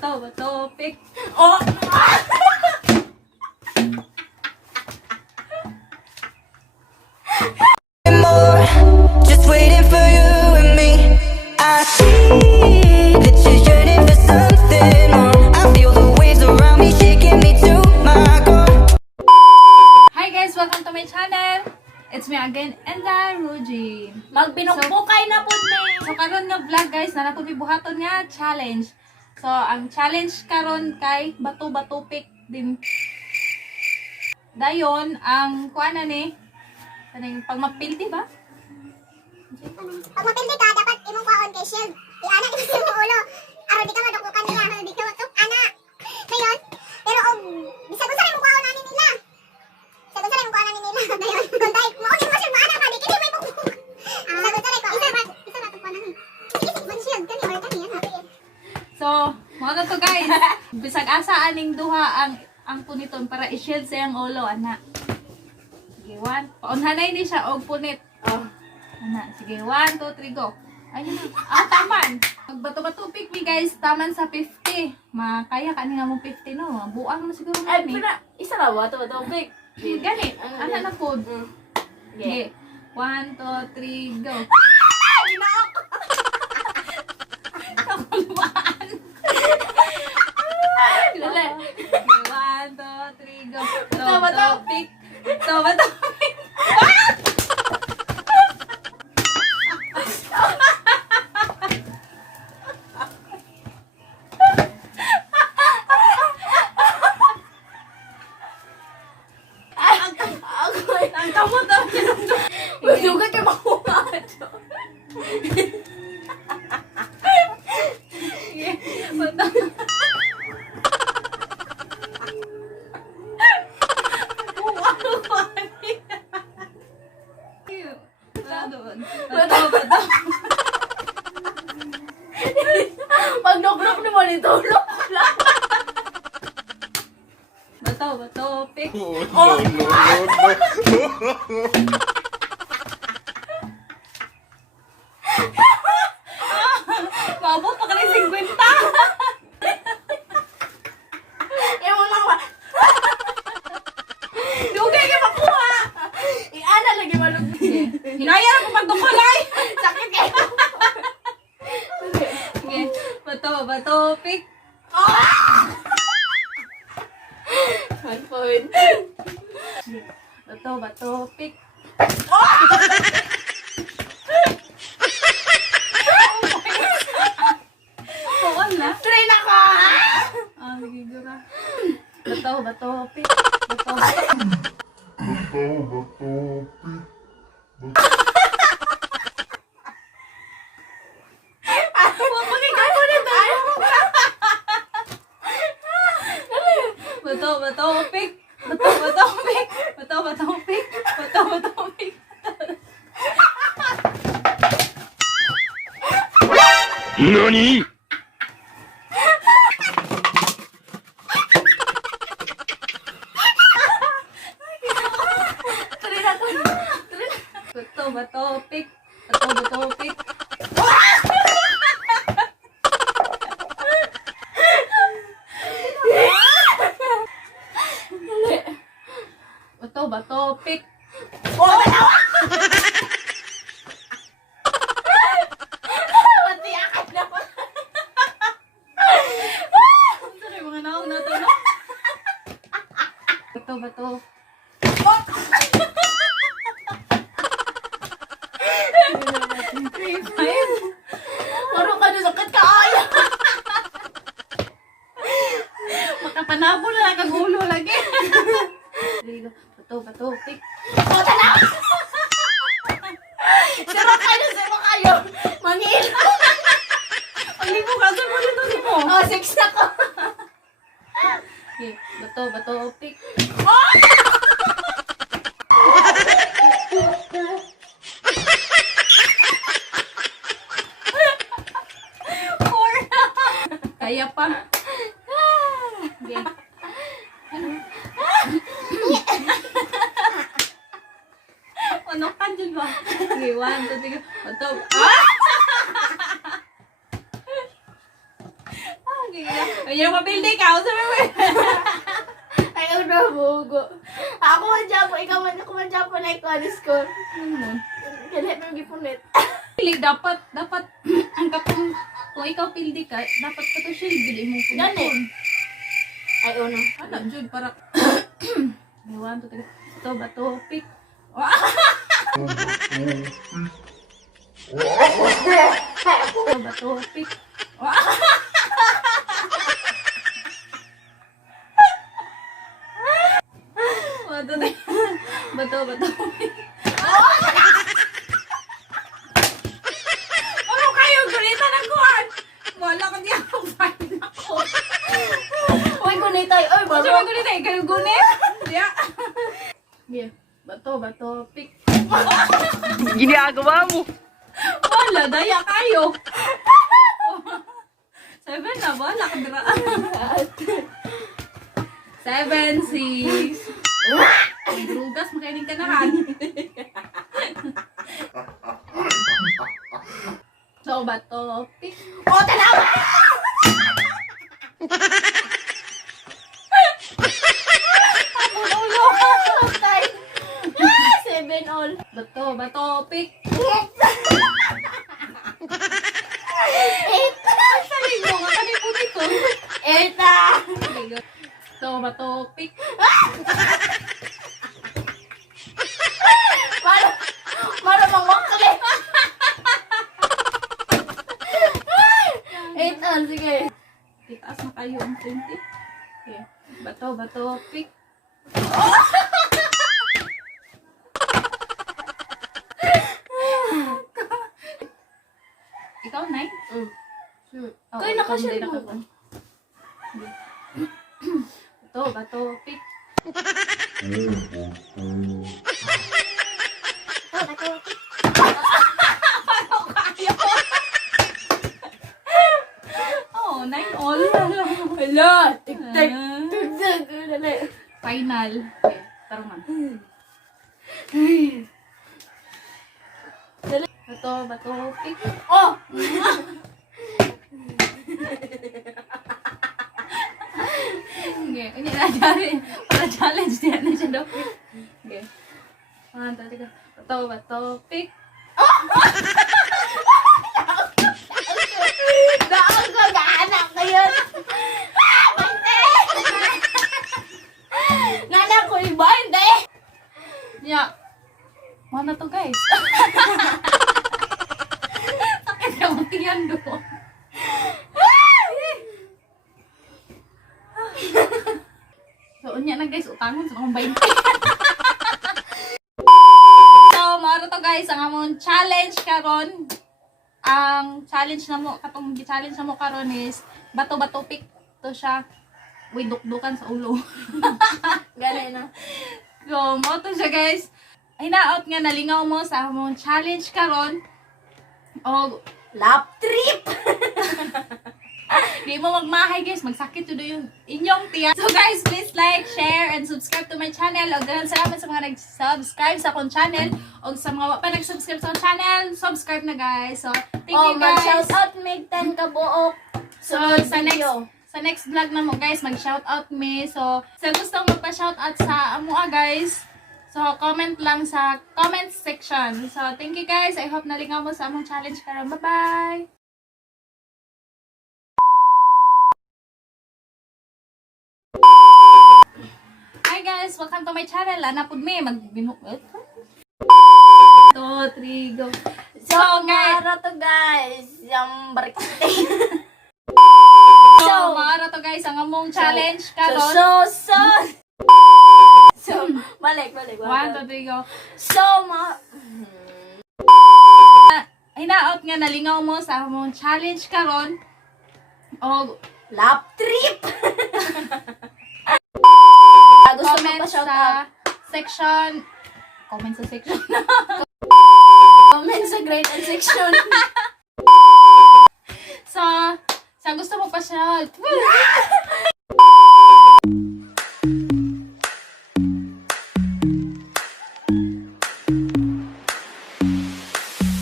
bato, pick. Oh! More, just waiting for you and me. I see that you're yearning for something more. I feel the waves around me shaking me to my core. Hi guys, welcome to my channel. It's me again, Enda Ruji. Magbinukbukay na po ni. So karon nga vlog guys, na nato buhaton nga challenge. So ang challenge karon kay bato-bato pick din. Dayon ang kuana ni kanang pagmapilti ba? Pag mapildi ka, dapat imong kwaon kay shield. Iana ito sa imong ulo. Aron di ka madukdukan niya, aron di ka matuk ana. Ngayon, pero bisag unsa imong kwaon ani nila. Bisag unsa imong kwaon ani nila. Ngayon, kung dai mo ni mo siya maana ka, di kini may bukbuk. Bisag unsa ko, isa ba tukwan ani. Sige, man shield kani or kani yan happy. So, mo na to guys. Bisag asa aning duha ang puniton para i-shield sa iyang ulo ana. Sige, 1. Paunhanay ni siya og punit. Oh. Ana, sige, 1, 2, 3, go. Ayun na. Taman. Magbato-bato pick me guys, taman sa 50. Makaya ka nga mong 50 no. Buang na siguro Ay, ni. isa na ba? Ito, big. Gani, ana na po. Okay. Sige. 1, 2, 3, go. Nakulbaan. Dali. 1, 2, 3, go. Bato. Pick. Bato, pick. Ang kamot ang pinundok. Magduga kayo makuha. Sige. Bato. Bato. Pag nok-nok naman ito, nok lang. Bato, pick. Oh, no. Maabot pa ka na 50. Ewan lang ba? Dugay ka makuha. Iana lagi malug. Hinaya ko pagdukulay. Sakit kayo. Sige. Bato, pick. 1 point. Bato, pick. Tuon na. Try na ko. Sige, gura. Bato, pick. Bato. Pagkikaw na tayo. Bato, pick. Bato, pick. Bato, pick. Bato, pick. NANI?! Try na ko. Bato, pick. Bato, pick. Bato, pick. Pati akad naman. Ano yung mga naong nato, no? Bato. Three, five. Parang ka na sakit ka ay. Makapanabo na lang ang ulo lagi. Bato, pick. Puta na! Sira kayo! Mangilo! Ang libo ka, saan mo dito mo? Oh, 6 na ko! Okay, bato, pick. Four. Kaya pa. Okay. Ano ka dyan ba? Okay, 1, 2, 3, bato. Okay, Ayun, mapildi ka. Sabi mo. Ayaw na bugo. Ako man Japo, ikaw man ako man Japo na ikaw ni score. Kailan mo gipunit. Pili, dapat, ang kapong, kung ikaw pildi ka, dapat ka to shield, bili mo po. Gani. Ay, uno. Ano, Jude, para, may 1, 2, 3, ito ba to, pick. Ito ba to, pick. Bato, pick. Ano kayo, gulita ng kuhan? Wala ka di ako fine ako. Uy, kunitay. Uy, Kasi baro. may gulita, ikaw yung gunit? Diya. Yeah. Bato, pick. Ginagawa mo. Wala, daya kayo. 7 na, wala ka dira. 7, 6. Drugas, makainig ka na kan. So, bato, pick. Oh, tanawa! Ulo. Patay. 7 all. Bato, pick. 8. Sabi mo, makalimutin ko. 8 ah. Bato, pick. Mara mangwakali. 8 all, sige. Itaas na kayo ang 20. Okay. Bato, pick. Ikaw, 9? Oo, Kaya ikaw nakashare hindi mo. nakapon. Bato, pick. Oh, 9 all. Hala, tig-tig. Ah, Tig-tig. Dali. Final. Okay, tara man. Bato, pick. Oh! Okay, hindi na challenge. Para challenge din na siya daw. Okay. 1, 2, 3. Bato, pick. Daan ka, gaanak kayo. Nanak ko iba, hindi. Yeah. Mana to guys? Sakit ka magtiyan doon. So, unya na guys, utangon sa akong 20. So, maro to guys, ang among challenge karon. Ang challenge na mo, katong challenge na mo karon is bato-bato pick to siya. Uy, dukdukan sa ulo. Gani na. So, mo to siya guys. Hinaot nga nalingaw mo sa among challenge karon. O, Lap trip. di mo magmahay guys, magsakit yun yung inyong tiyan. So guys, please like, share, and subscribe to my channel. O ganun salamat sa mga nag-subscribe sa akong channel. O sa mga pa nag-subscribe sa akong channel, subscribe na guys. So, thank you guys. Mag-shout out, Meg 10 ka buok. So, sa next vlog na mo guys, mag-shout out me. So, sa gustong magpa-shout out sa amua guys, so comment lang sa comment section. So, thank you guys. I hope nalingaw mo sa among challenge karon. Bye-bye! Hi guys! Welcome to my channel. Anapod me. Magbinuk. 2, 3, go. So, guys. mara to guys. Yung birthday. So, maara to guys, ang among challenge karon. So, balik. 1, 2, 3, go. So, Hinaot nga nalingaw mo sa among challenge karon. O lap trip. Gusto mo comment pa shout sa out? section. Comment sa section. Comment sa grade and section. So, sa gusto mo pa shout.